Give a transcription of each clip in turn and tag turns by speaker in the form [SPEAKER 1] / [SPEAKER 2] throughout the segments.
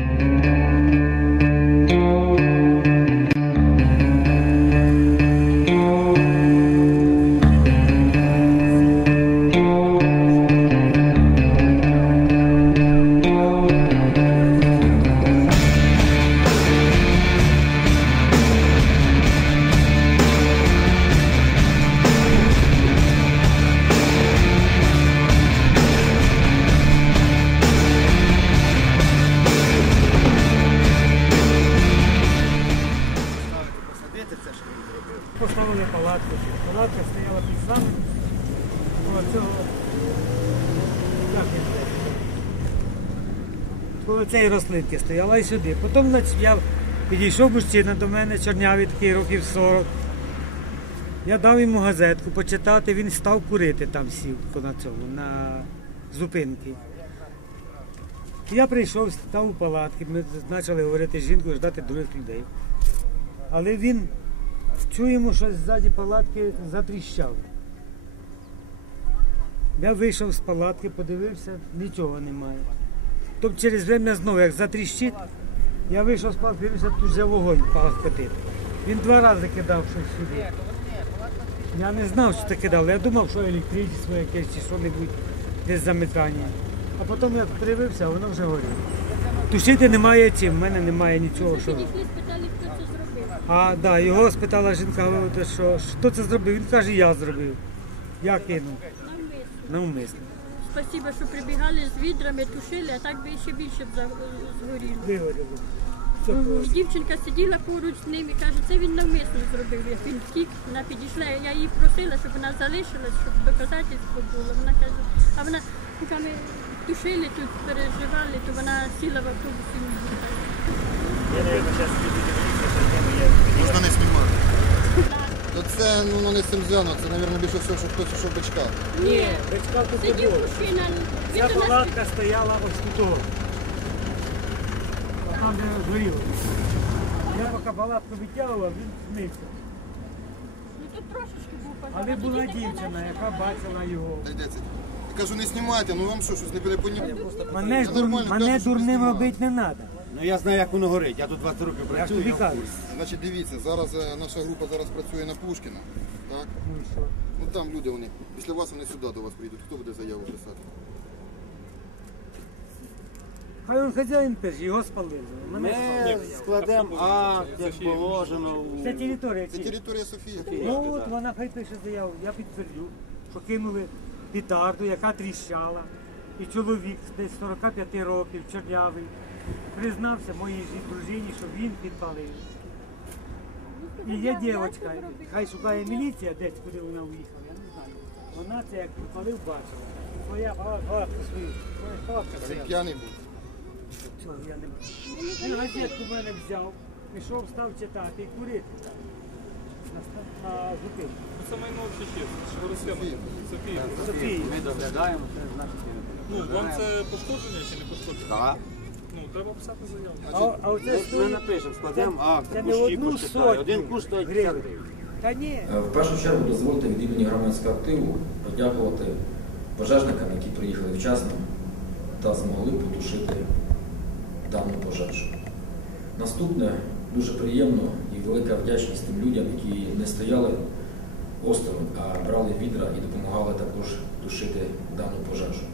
[SPEAKER 1] thank you
[SPEAKER 2] Поставили палатку. Палатка стояла під самим цього. Коло цієї рослинки стояла і сюди. Потім я підійшов мужчина до мене, чорнявий такий років 40. Я дав йому газетку почитати, він став курити там сів на цьому, на зупинки. Я прийшов, став у палатки, ми почали говорити з жінкою, ждати других людей. Але він чуємо, що ззаді палатки затріщав. Я вийшов з палатки, подивився, нічого немає. Тобто через время знову, як затріщить, я вийшов з палатки, подивився, тут вже вогонь пахотить. Він два рази кидав щось сюди. Я не знав, що це кидав, я думав, що електричество якесь чи що-небудь десь замикання. А потім як привився, воно вже горіло. Тушити немає чим, в мене немає нічого. Що... А да, його спитала жінка, що хто це зробив? Він каже, я зробив. Я кинув.
[SPEAKER 3] Навмисно. Спасибо, що прибігали з відрами, тушили, а так би ще більше б згоріло.
[SPEAKER 2] Вигоріло. Все просто.
[SPEAKER 3] Дівчинка сиділа поруч з ним і каже, це він навмисно зробив. Як він втік, вона підійшла. Я її просила, щоб вона залишилась, щоб доказательство було. Вона каже, а вона ми тушили тут, переживали, то вона сіла в автобусі.
[SPEAKER 1] Я, мабуть, зараз.
[SPEAKER 4] Можна не знімати. То це ну, ну не зв'язано, це, мабуть, більше всього, що хтось ішов бичка.
[SPEAKER 2] Ні, бичка тут не
[SPEAKER 3] Сидів
[SPEAKER 2] було.
[SPEAKER 3] мужчина, він
[SPEAKER 2] Ця
[SPEAKER 3] до нас
[SPEAKER 2] палатка стояла ось тут. А Там де горіло. Я поки палатку витягував, він змився.
[SPEAKER 3] Ну тут трошечки був пожар.
[SPEAKER 2] Але
[SPEAKER 3] тоді
[SPEAKER 2] була
[SPEAKER 3] така
[SPEAKER 2] дівчина,
[SPEAKER 3] наша
[SPEAKER 2] яка бачила його.
[SPEAKER 4] Та йдеться. Я кажу, не знімайте, ну вам що, щось не понімати?
[SPEAKER 2] Мене, ж
[SPEAKER 4] Та
[SPEAKER 2] дур...
[SPEAKER 4] нормально,
[SPEAKER 2] мене
[SPEAKER 4] кажуть, що
[SPEAKER 2] дурним робити не треба.
[SPEAKER 1] Ну я знаю, як воно горить. Я тут 20 років
[SPEAKER 2] Я ж
[SPEAKER 1] працюю.
[SPEAKER 2] тобі
[SPEAKER 1] я в
[SPEAKER 2] кажу.
[SPEAKER 1] курсі.
[SPEAKER 4] Значить, дивіться, зараз е, наша група зараз працює на Пушкіна. Так?
[SPEAKER 2] Ну і що?
[SPEAKER 4] Ну там люди вони. Після вас вони сюди до вас прийдуть. Хто буде заяву писати?
[SPEAKER 2] Хай він хазяїн пише, його спалили. Мене
[SPEAKER 1] Ми
[SPEAKER 2] спалили.
[SPEAKER 1] складемо акт, як положено. у-
[SPEAKER 2] Це територія.
[SPEAKER 4] Це
[SPEAKER 2] чи-
[SPEAKER 4] територія Софії.
[SPEAKER 2] Ну от вона хай пише заяву. Я підтверджу, що кинули петарду, яка тріщала. І чоловік десь 45 років, чорнявий, признався моїй дружині, що він підпалив. І є дівчинка, хай шукає міліція десь, куди вона уїхала, я не знаю. Вона це як підпалив, бачила. Своя палатка свою. Своя палатка. Чого я не Він газетку в мене взяв, пішов, став читати і курити. На, зупинку.
[SPEAKER 5] Це розслідування. Софія.
[SPEAKER 2] Софії.
[SPEAKER 1] Ми доглядаємо, це значить.
[SPEAKER 5] Ну, вам це пошкодження чи не пошкодження?
[SPEAKER 1] Так.
[SPEAKER 5] Ну, треба писати заяву.
[SPEAKER 2] А, а оце
[SPEAKER 1] Ми
[SPEAKER 2] стоїть.
[SPEAKER 1] напишемо, складемо акт, кущі
[SPEAKER 2] одну сотню
[SPEAKER 1] Один куш стоїть 50
[SPEAKER 2] гривень.
[SPEAKER 1] гривень.
[SPEAKER 2] Та ні.
[SPEAKER 6] Е, В першу чергу дозвольте від імені громадського активу подякувати пожежникам, які приїхали вчасно та змогли потушити дану пожежу. Наступне дуже приємно і велика вдячність тим людям, які не стояли осторонь, а брали відра і допомагали також тушити дану пожежу.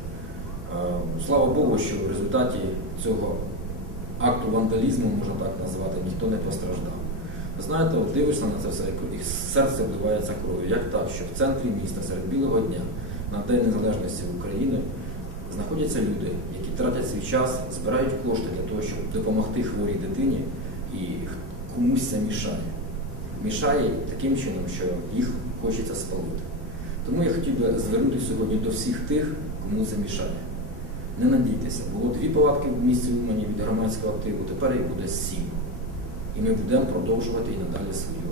[SPEAKER 6] Е, Слава Богу, що в результаті цього акту вандалізму, можна так назвати, ніхто не постраждав. Знаєте, от дивишся на це все, і серце вливається кров'ю. Як так, що в центрі міста серед білого дня на День Незалежності України знаходяться люди, які тратять свій час, збирають кошти для того, щоб допомогти хворій дитині, і комусь це мішає. Мішає таким чином, що їх хочеться спалити. Тому я хотів би звернутися сьогодні до всіх тих, кому це мішає. Не надійтеся, було дві палатки в місті Умані від громадського активу, тепер їх буде сім. І ми будемо продовжувати і надалі свою